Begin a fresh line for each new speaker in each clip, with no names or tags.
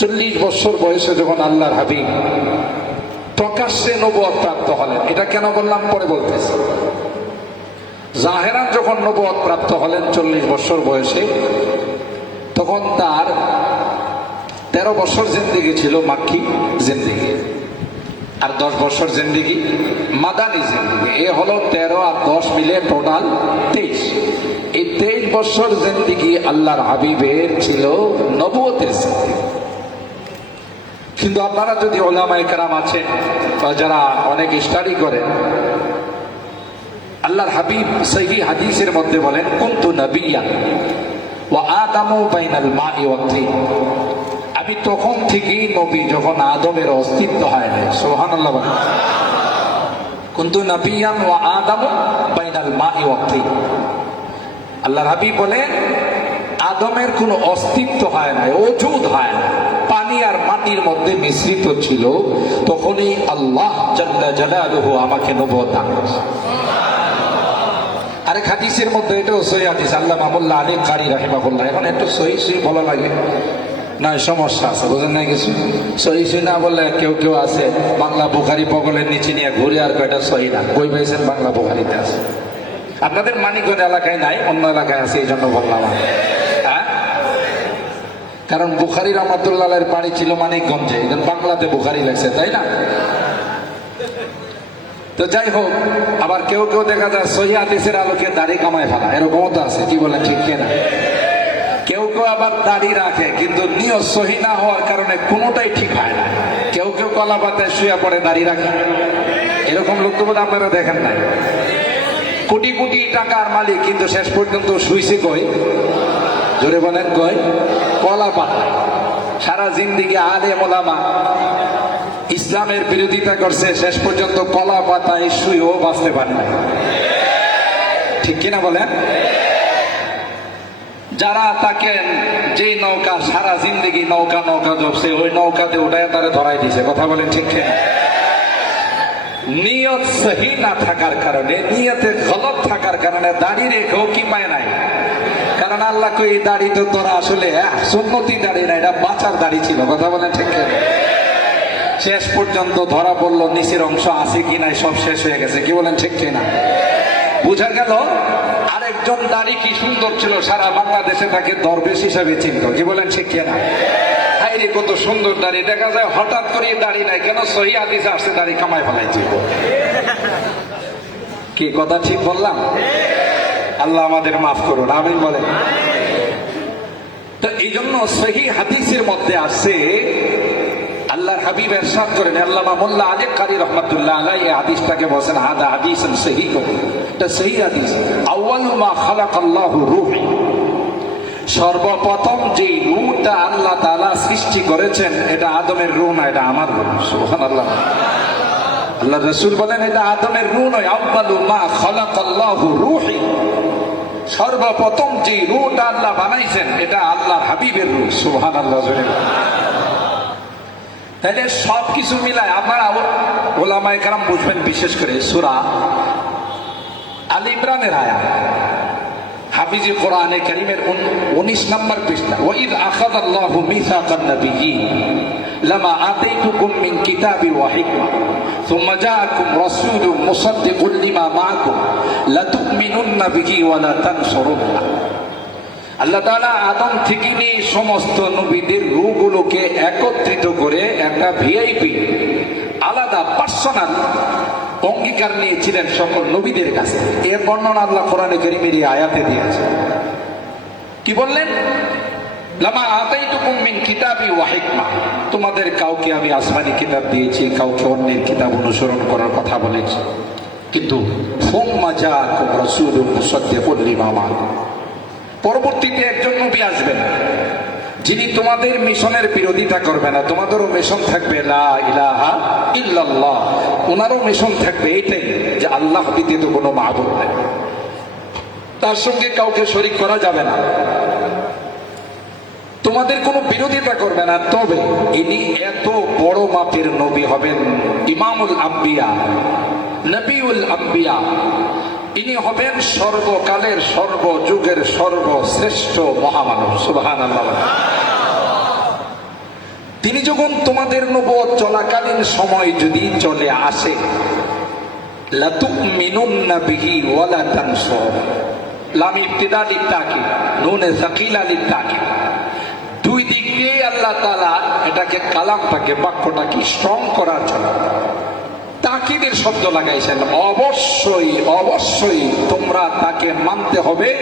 চল্লিশ বছর বয়সে যখন আল্লাহর হাবিব প্রকাশ্যে নবুয়ত প্রাপ্ত হলেন, এটা কেন বললাম? পরে বলতেছি। জাহেরান যখন নবুয়ত প্রাপ্ত হলেন চল্লিশ বছর বয়সে, তখন তার তেরো বছর জিন্দিগি ছিল মাক্ষি জিন্দিগি। আর দশ বছর জিন্দিগি মাদানি জিন্দিগি। এ হলো তেরো আর দশ মিলে টোটাল তেইশ। এই তেইশ বছর জিন্দিগি আল্লাহর হাবিবের ছিল নবুয়তের জিন্দিগি। কিন্তু আপনারা যদি ওলামায় কারাম আছেন বা যারা অনেক স্টাডি করেন, আল্লাহর হাবিব সহি হাদিসের মধ্যে বলেন, কুন্তু নবিয়া ও আদামু বাইনাল মা'i ওয়াত আমি তখন থেকেই নবী যখন আদমের অস্তিত্ব হয় না সুবহানাল্লাহ বলেন। কুন্তু নবিয়ান ও আদামু বাইনাল ওয়াত তিন। আল্লাহর হাবিব বলেন, আদমের কোনো অস্তিত্ব হয় না অজুদ হয় না পানি আর মাটির মধ্যে মিশ্রিত ছিল, তখনই আল্লাহ জাল্লা জালালুহু আমাকে নবুয়ত দান আরেক হাদিসের মধ্যে এটাও সহি হাদিস আল্লাহ মামুল্লাহ আলী কারি রাহিমাহুল্লাহ, এখন একটু সহি সহি বলা লাগে। না, সমস্যা আছে, বুঝেন না কিছু? সহি সহি না বললে কেউ কেউ আছে, বাংলা বুখারি পগলের নিচে নিয়ে ঘুরে আর কয়টা সহি না? বই পেয়েছেন বাংলা বুখারিতে আছে? আপনাদের মানিকগঞ্জ এলাকায় নাই, অন্য এলাকায় আছে, এই জন্য বললাম কারণ বুখারি রহমতুল্লাহ বাড়ি ছিল মানিকগঞ্জে এখন বাংলাতে বুখারি লাগছে তাই না? তো যাই হোক, আবার কেউ কেউ দেখা যায় সহি হাদিসের আলোকে দাড়ি কামায় ফেলা এরকমও তো আছে, কি বলে, ঠিক কিনা? কেউ কেউ আবার দাড়ি রাখে, কিন্তু নিয়ত সহি না হওয়ার কারণে কোনোটাই ঠিক হয় না। কেউ কেউ কলা পাতায় শুয়ে পড়ে, দাড়ি রাখে। এরকম লোক তো আপনারা দেখেন না কোটি কোটি টাকার মালিক, কিন্তু শেষ পর্যন্ত শুইছে কই? জোরে বলেন কই? কলা পাতায় সারা জিন্দিগি আলে মোলামা। ইসলামের বিরোধিতা করছে, শেষ পর্যন্ত কলা পাতায় শুয়েও বাঁচতে পারে না। ঠিক কিনা বলেন? যারা তাকে যেই নৌকা, সারা জিন্দগি নৌকা নৌকা জপছে ওই নৌকাতে ওটাই তারা ধরাই দিছে। কথা বলেন ঠিক কিনা? নিয়ত সহি না থাকার কারণে, নিয়তে গলত থাকার কারণে, দাড়ি রেখেও কি পায় নাই? কারণ আল্লাহ কই দাড়ি তো তোরা আসলে আহ, সুন্নতি দাড়ি না এটা বাঁচার দাড়ি ছিল কথা বলেন ঠিক শেষ পর্যন্ত ধরা পড়ল নিচের অংশ আছে কি নাই সব শেষ হয়ে গেছে কি বলেন ঠিক কিনা? বুঝা গেল আরেকজন দাড়ি কি সুন্দর ছিল সারা বাংলাদেশে তাকে দরবেশ হিসাবে চিনত কি বলেন ঠিক কিনা? হাইরে কত সুন্দর দাড়ি দেখা যায় হঠাৎ করে দাড়ি নাই কেন সহি আসছে দাড়ি কামাই ফেলাইছে? কি কথা ঠিক বললাম? আল্লাহ আমাদের মাফ করুন, আমিন বলেন। তো এই জন্য সহি হাদিসের মধ্যে আসছে আল্লাহর হাবিব এরশাদ করেন, আল্লামা মোল্লা আলী কারি রহমতুল্লাহ আলাই এই হাদিসটাকে বলছেন, হাদা হাদিস সহি এটা সহি হাদিস। আউয়ালু মা খালাক আল্লাহু রূহি। সর্বপ্রথম যে রুটা আল্লাহ তাআলা সৃষ্টি করেছেন, এটা আদমের রু না এটা আমার রু সুবহানাল্লাহ। আল্লাহ রসুল বলেন, এটা আদমের রু নয়। আউয়ালু মা খালাক আল্লাহু রূহি। সর্বপ্রথম যে রুটা আল্লাহ বানাইছেন, এটা আল্লাহর হাবিবের রু জোরে বলেন। তাহলে সব কিছু মিলায় আপনারা ওলামায় কারাম বুঝবেন বিশেষ করে সুরা আল ইমরানের আয়া হাফিজি কোরআনে করিমের উনিশ নম্বর পৃষ্ঠা ওয়াইদ আখাদ আল্লাহু মিসাকান নাবিয়্যিন লামা আতাইতুকুম মিন কিতাবি ওয়া হিকমা ثم جاءكم رسول مصدق لما معكم لتؤمنن به ولا تنصرنه আল্লাহ তাআলা আদম থেকে নিয়ে সমস্ত নবীদের রূগুলোকে একত্রিত করে একটা ভিআইপি আলাদা পার্সোনাল অঙ্গীকার নিয়েছিলেন সকল নবীদের কাছে এর বর্ণনা আল্লাহ কোরআনে করিমের এই আয়াতে দিয়েছে কি বললেন লামা আতাই আতাইতুকুম মিন কিতাবি ওয়া হিকমা। তোমাদের কাউকে আমি আসমানি কিতাব দিয়েছি, কাউকে অন্যের কিতাব অনুসরণ করার কথা বলেছি। কিন্তু পরবর্তীতে একজন নবী আসবেন, যিনি তোমাদের মিশনের বিরোধিতা করবে না, তোমাদেরও মিশন থাকবে ইলাহা ইল্লাল্লাহ। ওনারও মিশন থাকবে এইটাই যে আল্লাহ ব্যতীত কোনো মাহবুব নেই। তার সঙ্গে কাউকে শরিক করা যাবে না। তোমাদের কোনো বিরোধিতা করবে না। তবে ইনি এত বড় মাপের নবী হবেন। ইমামুল আব্বিয়া নবিউল আব্বিয়া ইনি হবেন সর্বকালের, সর্বযুগের সর্বশ্রেষ্ঠ মহামানব। সুবহান তিনি যখন তোমাদের নবুয়ত চলাকালীন সময় যদি চলে আসে লাম ইবতিদা লিত্তাকি নুনে সাকিলা লিত্তাকি দুই দিক দিয়ে আল্লাহ তাআলা এটাকে কালামটাকে বাক্যটাকে স্ট্রং করার জন্য। তাকিদের শব্দ লাগাইছেন, অবশ্যই অবশ্যই তোমরা তাকে মানতে হবে।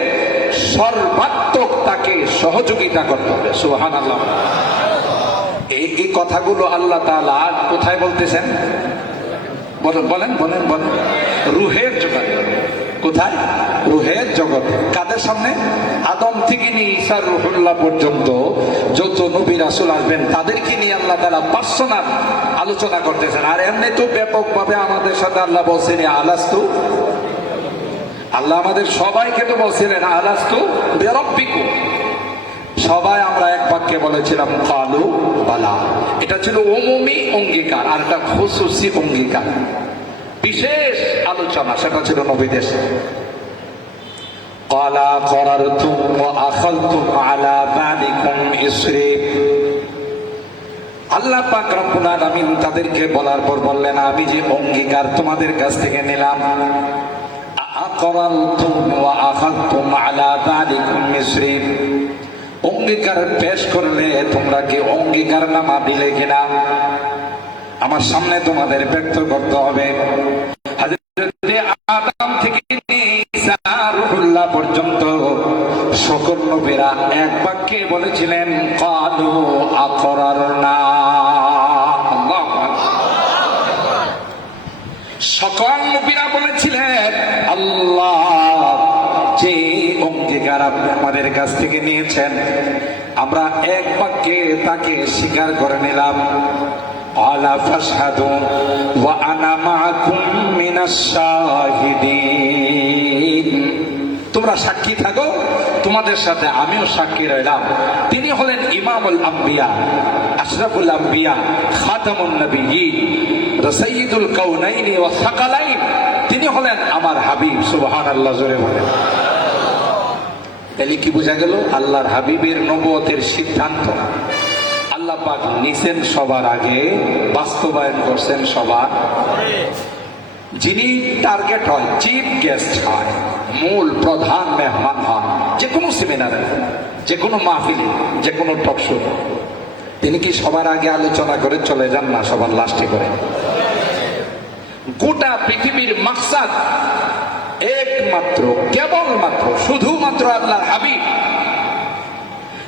সর্বাত্মক তাকে সহযোগিতা করতে হবে। সুহান আল্লাহ এই কথাগুলো আল্লাহ তাআলা কোথায় বলতেছেন? বলেন বলেন বলেন বলেন। রুহের জগৎ কোথায়? রুহের জগৎ। কাদের সামনে? আদম থেকে নিয়ে ঈসার রুহুল্লাহ পর্যন্ত যত নবী রাসূল আসবেন, তাদেরকে নিয়ে আল্লাহ তাআলা পার্সোনাল আলোচনা করতেছেন। আর এমনি তো ব্যাপকভাবে আমাদের সাথে আল্লাহ বলছেন আলাস্তু? আল্লাহ আমাদের সবাইকে তো বলছিলেন আলাস্তু বেরব্বিকু সবাই আমরা এক বাক্যে বলেছিলাম, কালু বালা। এটা ছিল অমুমি অঙ্গীকার, আর একটা খুসুসি অঙ্গীকার। বিশেষ আলোচনা, সেটা ছিল নবীদের। قالا قررتم وأخذتم على ذلكم إسري আল্লাহ পাক রব্বুল আলামিন তাদেরকে বলার পর বললেন আমি যে অঙ্গীকার তোমাদের কাছ থেকে নিলাম আকরালতুম ওয়া আখাযতুম আলা যালিকুম মিসরি অঙ্গীকার পেশ করলে তোমরা কি অঙ্গীকার নামা দিলে কিনা আমার সামনে তোমাদের ব্যক্ত করতে হবে হযরতে আদম থেকে রুহুল্লাহ পর্যন্ত সকল নবীরা এক বাক্যে বলেছিলেন, কালু আল্লাহু আকবার। সকল নবীরা বলেছিলেন, আল্লাহ যে অঙ্গীকার আপনি আমাদের কাছ থেকে নিয়েছেন, আমরা এক বাক্যে তাকে স্বীকার করে নিলাম, আলা আনা মাআকুম মিনাশ শাহিদিন তোমরা সাক্ষী থাকো, তোমাদের সাথে আমিও সাক্ষী রইলাম। তিনি হলেন ইমামুল আম্বিয়া, আশরাফুল আম্বিয়া, খাতামুন নবিয়্যিন রসাইয়্যিদুল কাউনাইনি ওয়া সাকালাইন। তিনি হলেন আমার হাবিব, সুবহানাল্লাহ জোরে বলেন। তাহলে কি বোঝা গেল? আল্লাহর হাবিবের নবুয়তের সিদ্ধান্ত। আল্লাহ পাক নিছেন সবার আগে, বাস্তবায়ন করছেন সবার। যিনি টার্গেট হয় চিফ গেস্ট হয়। মূল প্রধান মেহমান হন যে কোনো সেমিনারে যে কোনো মাহফিল যে কোনো টক শো তিনি কি সবার আগে আলোচনা করে চলে যান না সবার লাস্টে করে? গোটা পৃথিবীর মাকসাদ একমাত্র, কেবলমাত্র, শুধুমাত্র আল্লাহর হাবিব।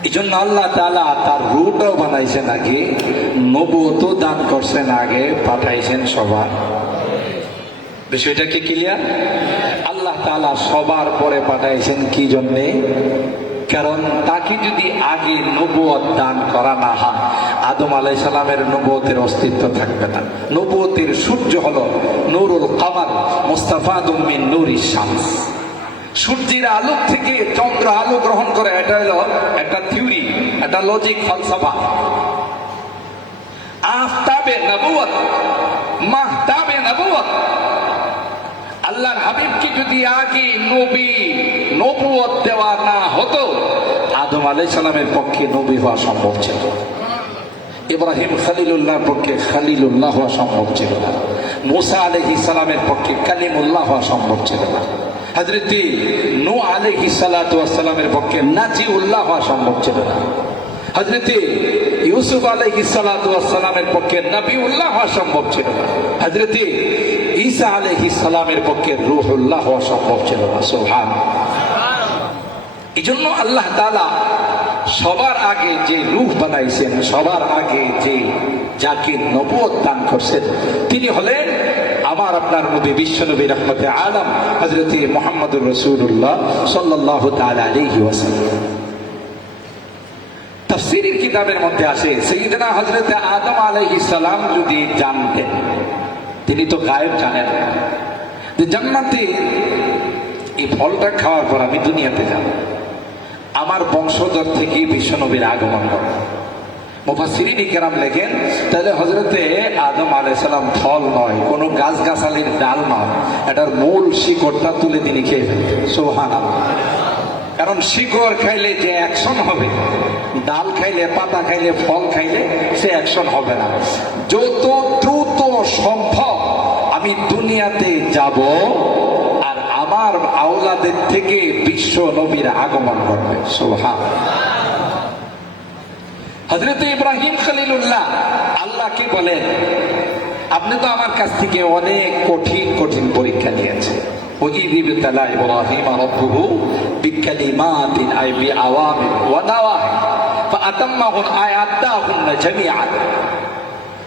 এই জন্য আল্লাহ তালা তার রুটও বানাইছেন আগে, নবুয়ত দান করছেন আগে, পাঠাইছেন সবার। বিষয়টা কি ক্লিয়ার আল্লাহ তালা সবার পরে পাঠাইছেন কি জন্যে? কারণ তাকে যদি আগে নবুয়ত দান করা না হয়, আদম আলাই সালামের নবুয়তের অস্তিত্ব থাকবে না। নবুয়তের সূর্য হল নুরুল কামার, মোস্তাফা দুমিন নুরি শামস। সূর্যের আলো থেকে চন্দ্র আলো গ্রহণ করে, এটা হলো একটা থিওরি একটা লজিক ফলসফা আফতাবে নবুয়ত মাহতাবে নবুয়ত আল্লাহর হাবিবকে যদি আগে নবী নবুয়ত দেওয়া না হতো, আদম আলাই সালামের পক্ষে নবী হওয়া সম্ভব ছিল ইব্রাহিম খালিলুল্লাহর পক্ষে খালিলুল্লাহ হওয়া সম্ভব ছিল না। মুসা আলহি সালামের পক্ষে কালিমুল্লাহ হওয়া সম্ভব ছিল না। হজরতি নু আলহি সালামের পক্ষে নাজি উল্লাহ হওয়া সম্ভব ছিল না। হজরতি ইউসুফ আলহি সালামের পক্ষে নবী উল্লাহ হওয়া সম্ভব ছিল না। হজরতি ঈসা আলহি সালামের পক্ষে রুহুল্লাহ হওয়া সম্ভব ছিল না সোহান এই জন্য আল্লাহ তালা সবার আগে যে রূপ বানাইছেন, সবার আগে যে যাকে নবুয়ত দান করছেন, তিনি হলেন আমার আপনার নবী বিশ্ব নবী রহমতে আলম হজরত মোহাম্মদুর রসুল্লাহ সাল্লাহ তালা আলহি ওয়াসাল্লাম। কিতাবের মধ্যে আসে সৈয়দনা হজরত আদম আলাইহিস সালাম যদি জানতেন, তিনি তো গায়েব জানেন। যে জান্নাতে এই ফলটা খাওয়ার পর আমি দুনিয়াতে যাব। আমার বংশধর থেকে বিশ্বনবীর আগমন হবে মুফাসিরিন কেরাম লেখেন, তাহলে হজরতে আদম আলাইসালাম ফল নয়, কোনো গাছ গাছালির ডাল নয়। এটার মূল শিকড়টা তুলে তিনি খেয়ে ফেলতেন। সোহান কারণ শিকড় খাইলে যে অ্যাকশন হবে, ডাল খাইলে, পাতা খাইলে, ফল খাইলে সে অ্যাকশন হবে না। যত দ্রুত সম্ভব আমি দুনিয়াতে যাব আর আমার আওলাদের থেকে বিশ্ব নবীর আগমন করবে। সোহা হজরত ইব্রাহিম খলিলুল্লাহ, আল্লাহ কি বলেন? আপনি তো আমার কাছ থেকে অনেক কঠিন কঠিন পরীক্ষা নিয়েছেন।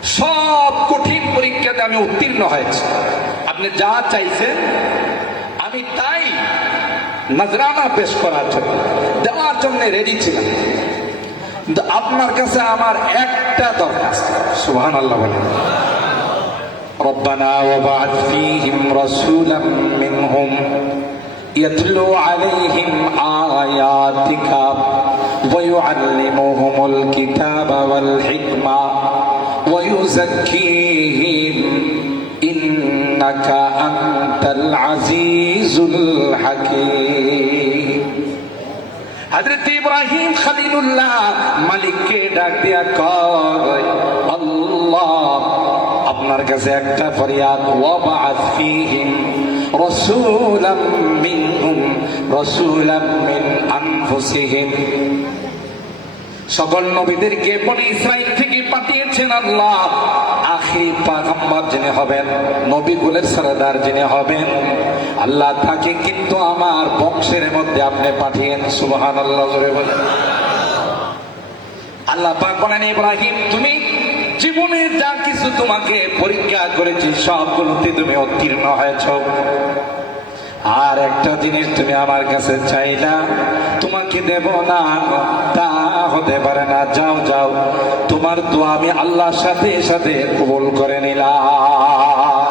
সব কঠিন পরীক্ষাতে আমি উত্তীর্ণ হয়েছি। আপনি যা চাইছেন, আমি তাই নজরানা পেশ করার জন্য, দেওয়ার জন্য রেডি ছিলাম। আপনার কাছে আমার একটা দরখাস্ত সুহান আল্লাহ ربنا وبعث فيهم رسولا منهم يتلو عليهم آياتك ويعلمهم الكتاب والحكمة ويزكيهم إنك أنت العزيز الحكيم হজরত ইব্রাহিম খলিলুল্লাহ মালিককে ডাক দিয়া কয় আল্লাহ আপনার কাছে একটা ফরিয়াদ সকল নবীদেরকে বনি ইসরাইল থেকে পাঠিয়েছেন আল্লাহ। আখিরি পাগম্বর যিনি হবেন নবী কুলের সরদার যিনি হবেন, আল্লাহ তাকে কিন্তু আমার বংশের মধ্যে আপনি পাঠিয়েন সুবহান আল্লাহ আল্লাহ পাক বলেন, ইব্রাহিম, তুমি জীবনে যা কিছু তোমাকে পরীক্ষা করেছি, সবগুলোতে তুমি উত্তীর্ণ হয়েছ। আর একটা জিনিস তুমি আমার কাছে চাইলা, তোমাকে দেব না, তা হতে পারে না। যাও যাও, তোমার তো আমি আল্লাহর সাথে সাথে কবুল করে নিলাম।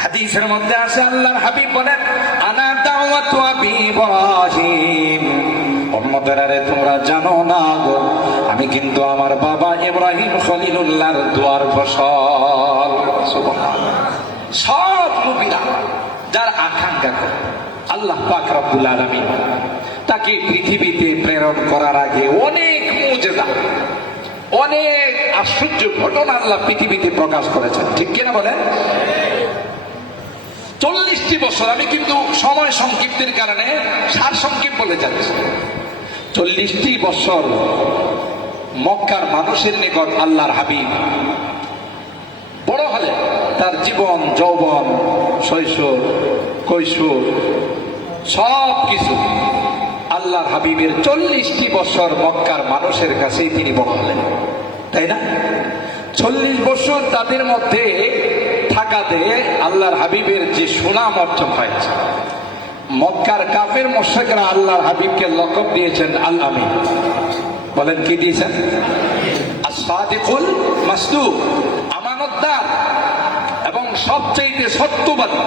হাদিসের মধ্যে আসে, আল্লাহর হাবিব বলেন, আনা দাওয়াতু আবি ইব্রাহিম উম্মতের তোমরা জানো না গো। আমি কিন্তু আমার বাবা ইব্রাহিম খলিলুল্লাহর দুয়ার ফসল। সব নবীরা যার আকাঙ্ক্ষা করে। আল্লাহ পাক রব্বুল আলামিন তাকে পৃথিবীতে প্রেরণ করার আগে অনেক মুজেজা, অনেক আশ্চর্য ঘটনা আল্লাহ পৃথিবীতে প্রকাশ করেছেন। ঠিক কিনা বলেন? চল্লিশটি বছর আমি কিন্তু সময় সংক্ষিপ্তের কারণে সার সংক্ষিপ্ত বলে যাচ্ছি। চল্লিশটি বছর মক্কার মানুষের নিকট আল্লাহর হাবিব। বড় হলে তার জীবন, যৌবন, শৈশব, কৈশোর, সব কিছু আল্লাহর হাবিবের চল্লিশটি বছর মক্কার মানুষের কাছেই তিনি বড় হলেন। তাই না? চল্লিশ বছর তাদের মধ্যে থাকাতে আল্লাহর হাবিবের যে সুনাম অর্জন হয়েছে মক্কার কাফের মোশেকরা আল্লাহর হাবিবকে লকব দিয়েছেন আল আমিন। বলেন, কি দিয়েছেন? আসাদিকুল মাসদুক আমানতদার, এবং সবচেয়ে সত্যবাদী,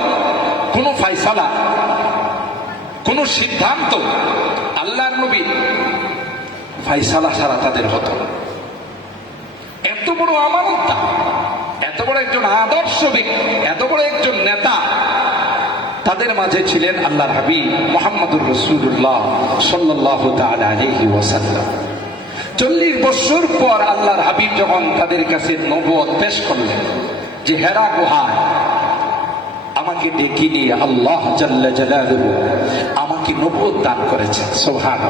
কোন ফাইসালা কোন সিদ্ধান্ত আল্লাহর নবী ফাইসালা ছাড়া তাদের হতো এত বড় আমানতদার, এত বড় একজন আদর্শ এত বড় একজন নেতা তাদের মাঝে ছিলেন আল্লাহর হাবিব মোহাম্মদুর রসুল্লাহ সাল্লাহ আলহি ওয়াসাল্লাম। চল্লিশ বছর পর আল্লাহর হাবিব যখন তাদের কাছে নবদ পেশ করলেন যে হেরা গুহায়, আমাকে ডেকে নিয়ে আল্লাহ আমাকে নবদ দান করেছেন। সোহান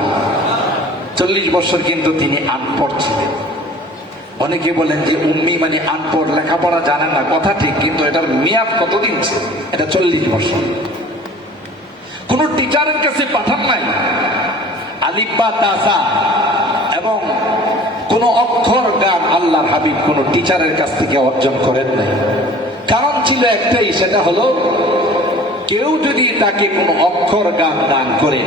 চল্লিশ বছর কিন্তু তিনি আনপড় ছিলেন। অনেকে বলেন যে উম্মি মানে আনপড়, লেখাপড়া জানেন না, কথা ঠিক, কিন্তু এটার মেয়াদ কতদিন ছিল? এটা চল্লিশ বছর। কোন টিচারের কাছে পাঠান নাই। আলিব্বা তাসা এবং কোন অক্ষর গান আল্লাহর হাবিব কোন টিচারের কাছ থেকে অর্জন করেন নাই। কারণ ছিল একটাই, সেটা হলো, কেউ যদি তাকে কোন অক্ষর গান দান করে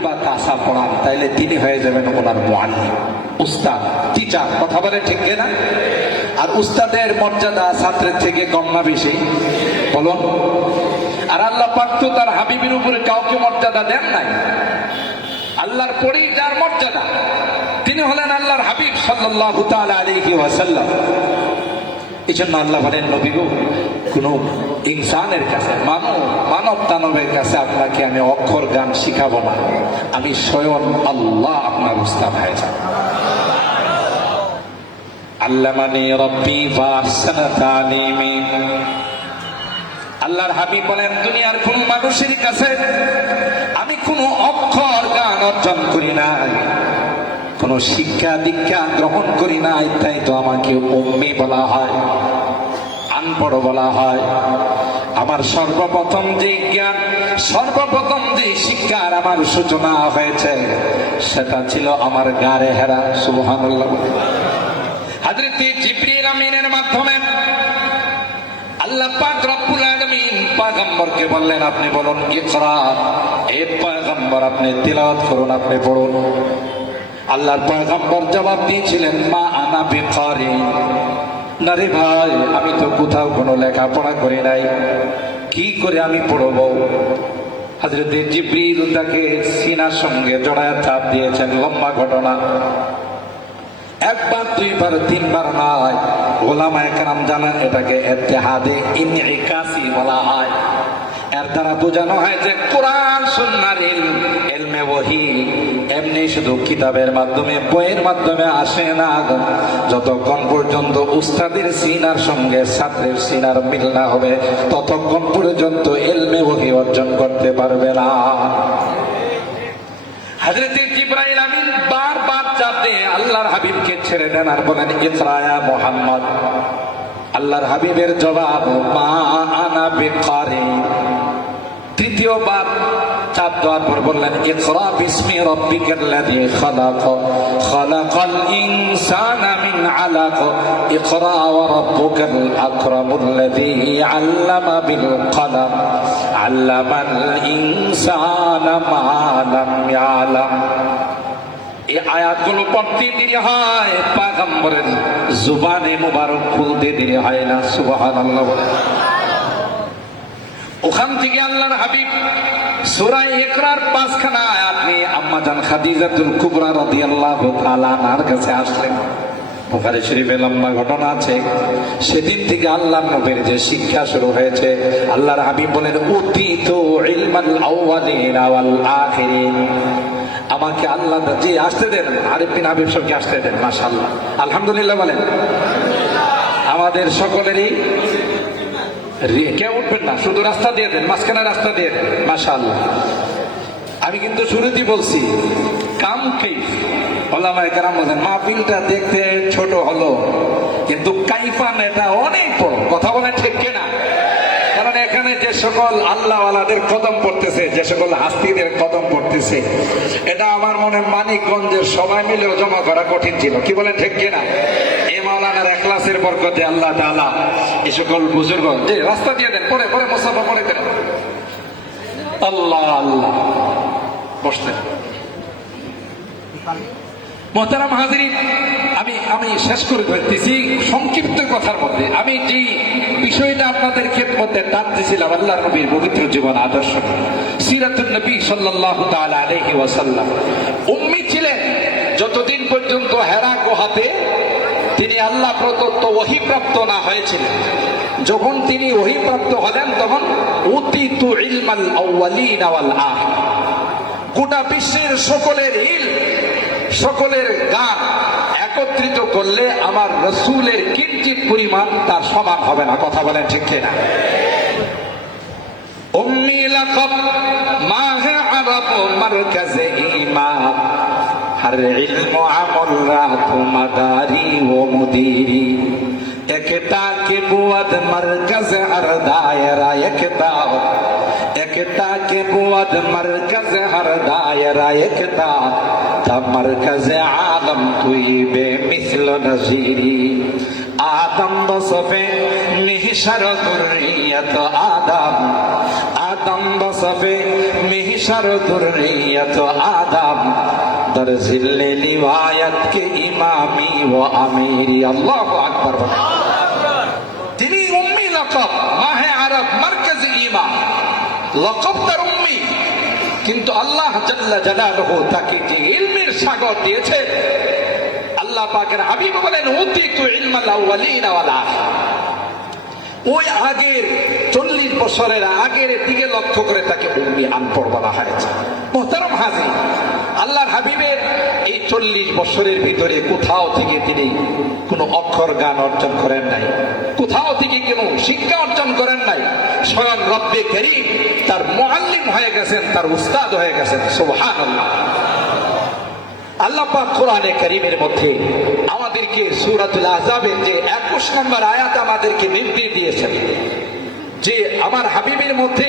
আলিব্বা তাসা পড়ান তাইলে তিনি হয়ে যাবেন ওনার মোয়াল্লিম উস্তাদ টিচার কথা বলে ঠিক না আর উস্তাদের মর্যাদা ছাত্রের থেকে কম না বেশি? বলুন। আর আল্লাহ পাক তো তার হাবিবের উপরে কাউকে মর্যাদা দেন নাই। আল্লাহর পরেই যার মর্যাদা, তিনি হলেন আল্লাহর হাবিব তাআলা আলাইহি ওয়াসাল্লাম। এই জন্য আল্লাহ বলেন, নবী গো, কোন ইনসানের কাছে, মানব মানব দানবের কাছে আপনাকে আমি অক্ষর গান শিখাবো না। আমি স্বয়ং আল্লাহ আপনার উস্তাদ হয়ে যাব। আল্লামানি রব্বি ফাহসানা তালিমি। আল্লাহর হাবিব বলেন, দুনিয়ার কোন মানুষের কাছে আমি কোনো অক্ষর গান অর্জন করি নাই। কোন শিক্ষা দীক্ষা গ্রহণ করি নাই, তাই তো আমাকে উম্মি বলা হয়, আনপড় বলা হয়। আমার সর্বপ্রথম যে জ্ঞান, সর্বপ্রথম যে শিক্ষার আমার সূচনা হয়েছে, সেটা ছিল আমার গারে হেরা, সুবহানাল্লাহ। মাধ্যমে আল্লাহ পাক বললেন, আপনি বলুন, ইকরা এ পয়গম্বর, আপনি তিলাওয়াত করুন, আপনি পড়ুন। আল্লাহর পয়গম্বর জবাব দিয়েছিলেন, মা আনা বিকারি না রে ভাই, আমি তো কোথাও কোনো লেখাপড়া করি নাই। কি করে আমি পড়ব? হাজরতে জিব্রিল তাকে সিনার সঙ্গে জড়ায় চাপ দিয়েছেন, লম্বা ঘটনা। একবার, দুইবার, তিনবার নয় ওলামা একরাম জানেন এটাকে এতেহাদে ইনইকাসি বলা হয়। এর দ্বারা বোঝানো হয় যে কোরআন, সুন্নার এলমে ওহি। এমনি শুধু কিতাবের মাধ্যমে, বইয়ের মাধ্যমে আসে না যতক্ষণ পর্যন্ত উস্তাদের সিনার সঙ্গে ছাত্রের সিনার মিল না হবে, ততক্ষণ পর্যন্ত এলমে ওহি অর্জন করতে পারবে না। হাজরতে জিব্রাইল তৃতীয়বার চাপ দেওয়ার পর বললেন, ইকরা বিসমি রাব্বিকাল্লাযী খালাক, খালাকাল ইনসানা মিন আলাক, ইকরা ওয়া রাব্বুকাল আকরামুল্লাযী আল্লামা বিল কলম, আল্লামাল ইনসানা মা লাম ইয়ালাম। এই আয়াতগুলো পড়তে দেরি হয়, পাগম্বরের জুবানে মুবারক খুলতে দেরি হয় না বলে। ওখান থেকে আল্লাহর হাবিব পাঁচখানা আনহার কাছে আসলেন। ঘটনা আছে। সেদিন থেকে আল্লাহ নবীর যে শিক্ষা শুরু হয়েছে, আল্লাহর হাবিব বলেন, উতিত আমাকে আল্লাহ জি আসতে দেন, আরিফ হাবিব সবকে আসতে দেন, মাশাআল্লাহ। আলহামদুলিল্লাহ বলেন। আমাদের সকলেরই কেউ উঠবেন না? শুধু রাস্তা দিয়ে দেন, মাঝখানে রাস্তা দিয়ে দেন। মাশাআল্লাহ। আমি কিন্তু শুরুতেই বলছি, কাম কি? ওলামায় কারাম বলেন দেখতে ছোট হলো, কিন্তু কাইফান এটা অনেক বড়। কথা বলেন ঠিক কিনা? কারণ এখানে যে সকল আল্লাহওয়ালাদের কদম পড়তেছে, যে সকল হাস্তিদের কদম পড়তেছে, এটা আমার মনে মানিকগঞ্জের সবাই মিলেও জমা করা কঠিন ছিল। কি বলেন ঠিক কিনা? এই মাওলানার একলাসের বরকতে আল্লাহ তাআলা। এই সকল বুজুর্গ যে রাস্তা দিয়ে দেন পরে পরে মোসাফা পরে দেন। আল্লাহ আল্লাহ। বসতেন মোহতারাম হাজিরি, আমি আমি শেষ করে ফেলতেছি সংক্ষিপ্ত কথার মধ্যে। আমি যে বিষয়টা আপনাদের মধ্যে টানতেছিলাম আল্লাহ নবীর পবিত্র জীবন আদর্শ। সিরাতুল নবী সাল্লাল্লাহু তাআলা আলাইহি ওয়াসাল্লাম। উম্মি ছিলেন যতদিন পর্যন্ত হেরা গুহাতে তিনি আল্লাহ প্রদত্ত ওহিপ্রাপ্ত না হয়েছিলেন। যখন তিনি ওহিপ্রাপ্ত হলেন, তখন উতিতু ইলমাল গোটা বিশ্বের সকলের ইল, সকলের গান একত্রিত করলে আমার রসুলের কিঞ্চিত পরিমাণ তার সমান হবে না। কথা বলেন ঠিক না উম্মি লাকাব, মাহে আরব মারকাজে ইমাম আর ইলম আমল রাত মাদারি ও মুদিরি একতা কে বুয়াদ মরকজ আর দায়রা একতা একতা কে বুয়াদ মরকজ আর দায়রা একতা তা মরকজ আলম তুই বে মিসল নজিরি আদম বসবে মিহিসার দুরিয়ত আদম আদম বসবে মিহিসার দুরিয়ত আদম در জিল্লে روایت ইমামি ও و আল্লাহু আকবার। তিনি উম্মি লকব, মাহে আরব মার্কাজ ইমা লকব তার উম্মি। কিন্তু আল্লাহ জাল্লা জালালহু তাকে যে ইলমের সাগর দিয়েছে, আল্লাহ পাকের হাবিব বলেন, উতিতু ইলমাল আউয়ালিন ওয়াল আখির। ওই আগের চল্লিশ বছরের আগের দিকে লক্ষ্য করে তাকে উম্মি আনপড় বলা হয়েছে। মোহতারম হাজির আল্লাহর হাবিবের এই চল্লিশ বছরের ভিতরে কোথাও থেকে তিনি কোনো অক্ষর গান অর্জন করেন নাই। কোথাও থেকে কোনো শিক্ষা অর্জন করেন নাই। স্বয়ং রব্বে করিম তার মোয়াল্লিম হয়ে গেছেন, তার উস্তাদ হয়ে গেছেন। সোহান আল্লাহ আল্লাহ পাক কোরআনে মধ্যে আমাদেরকে যে 21 নম্বর আয়াত আমাদেরকে যে আমার হাবিবের মধ্যে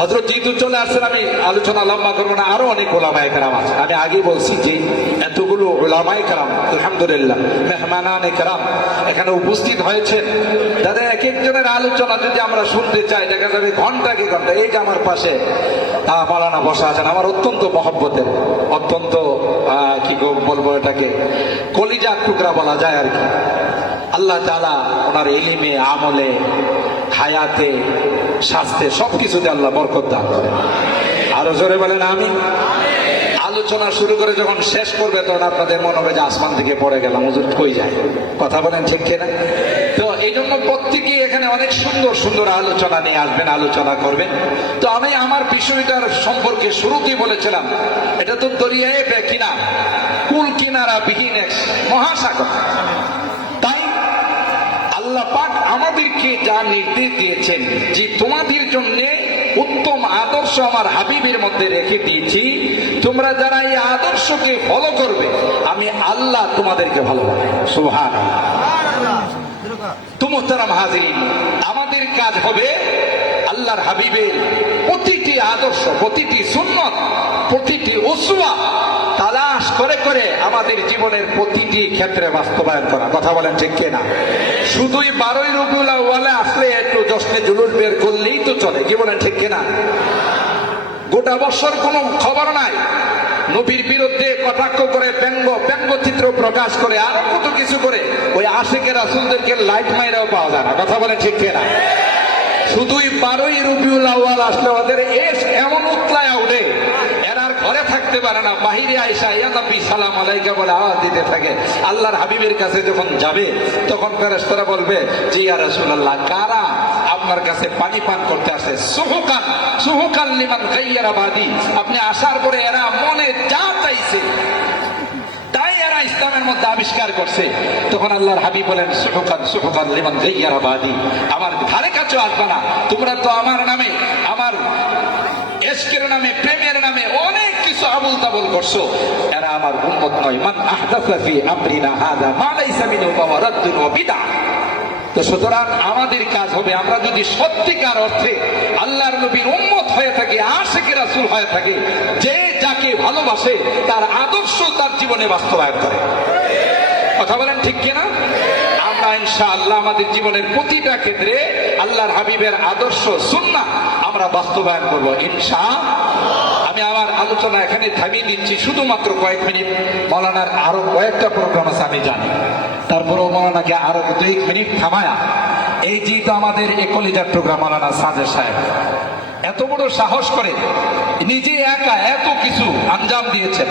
হজরত যেহেতু চলে আসছেন, আমি আলোচনা লম্বা করব না, আরও অনেক ওলামায় কারাম আছে। আমি আগে বলছি যে, এতগুলো ওলামায় কারাম, আলহামদুলিল্লাহ, মেহমানানে কারাম এখানে উপস্থিত হয়েছেন। তাদের এক একজনের আলোচনা যদি আমরা শুনতে চাই, দেখা যাবে ঘণ্টা কি ঘণ্টা, এই যে আমার পাশে মালানা বসা আছেন, আমার অত্যন্ত মহব্বতের, অত্যন্ত কি বলব এটাকে কলিজা টুকরা বলা যায় আর কি। আল্লাহ তালা ওনার এলিমে, আমলে হায়াতে, স্বাস্থ্যে সবকিছুতে আল্লাহ বরকত দান করে। আরও জোরে বলেন আমি আলোচনা শুরু করে যখন শেষ করবে, তখন আপনাদের মনে হবে যে আসমান থেকে পড়ে গেলাম, হুজুর কই যায়? কথা বলেন ঠিক কিনা? তো এই জন্য প্রত্যেকেই এখানে অনেক সুন্দর সুন্দর আলোচনা নিয়ে আসবেন, আলোচনা করবেন। তো আমি আমার বিষয়টার সম্পর্কে শুরুতেই বলেছিলাম, এটা তো দরিয়ায় কিনা, কুল কিনারা বিহীন এক মহাসাগর তাই আল্লাহ পাক আমাদেরকে যা নির্দেশ দিয়েছেন যে তোমাদের জন্যে উত্তম আদর্শ আমার হাবিবের মধ্যে রেখে দিয়েছি। তোমরা যারা এই আদর্শকে ফলো করবে, আমি আল্লাহ তোমাদেরকে ভালোবাসি। আমাদের কাজ হবে আল্লাহর হাবিবের প্রতিটি আদর্শ, প্রতিটি সুন্নত, প্রতিটি ওসুয়া করে করে আমাদের জীবনের প্রতিটি ক্ষেত্রে বাস্তবায়ন করা। কথা বলেন ঠিক কিনা? শুধুই বারোই রবিউল ওয়ালে আসলে একটু জশ্নে জুলুস বের করলেই তো চলে। কি বলেন ঠিক কিনা? গোটা বছর কোনো খবর নাই। নবীর বিরুদ্ধে কটাক্ষ করে ব্যঙ্গ, ব্যঙ্গচিত্র প্রকাশ করে আরও কত কিছু করে ওই আশেকের রাসুলদেরকে লাইট মাইরাও পাওয়া যায় না। কথা বলে ঠিক কিনা? শুধুই বারোই রবিউল আউয়াল আসলে ওদের এস এমন উতলায় উঠে ঘরে থাকতে পারে না, বাহিরে আইসা ইয়া সালাম আলাইকা বলে আওয়াজ দিতে থাকে। আল্লাহর হাবিবের কাছে যখন যাবে, তখন ফেরেশতারা বলবে যে ইয়া রাসূলুল্লাহ, কারা আপনার কাছে পানি পান করতে আসে? সুহুকান সুহুকান লিমান গাইয়ারা বাদি। আপনি আসার পরে এরা মনে যা চাইছে, তাই এরা ইসলামের মধ্যে আবিষ্কার করছে। তখন আল্লাহর হাবিব বলেন, সুহকান সুহকান লিমান গাইয়ারা আমার ধারে কাছে আসবে না। তোমরা তো আমার নামে, আমার এসকের নামে, প্রেমের নামে অনেক কিছু আবুল তাবুল করছ। এরা আমার নয়। মান আমরিনা হাদা তো সুতরাং আমাদের কাজ হবে, আমরা যদি সত্যিকার অর্থে আল্লাহর নবীর উম্মত হয়ে থাকি, আশেকে রাসূল হয়ে থাকি, যে যাকে ভালোবাসে, তার আদর্শ তার জীবনে বাস্তবায়ন করে। কথা বলেন ঠিক কিনা? আমরা ইনশাআল্লাহ আমাদের জীবনের প্রতিটা ক্ষেত্রে আল্লাহর হাবিবের আদর্শ, সুন্নাহ আমরা বাস্তবায়ন করব ইনশা আমি আমার আলোচনা এখানে থামিয়ে দিচ্ছি। শুধুমাত্র কয়েক মিনিট। মৌলানার আরও কয়েকটা প্রোগ্রাম আছে, আমি জানি। তারপরেও মৌলানাকে আরও দুই মিনিট থামায়া, এই যে তো আমাদের একলিজার প্রোগ্রাম মৌলানা সাজের সাহেব, এত বড় সাহস করে নিজে একা এত কিছু আঞ্জাম দিয়েছেন।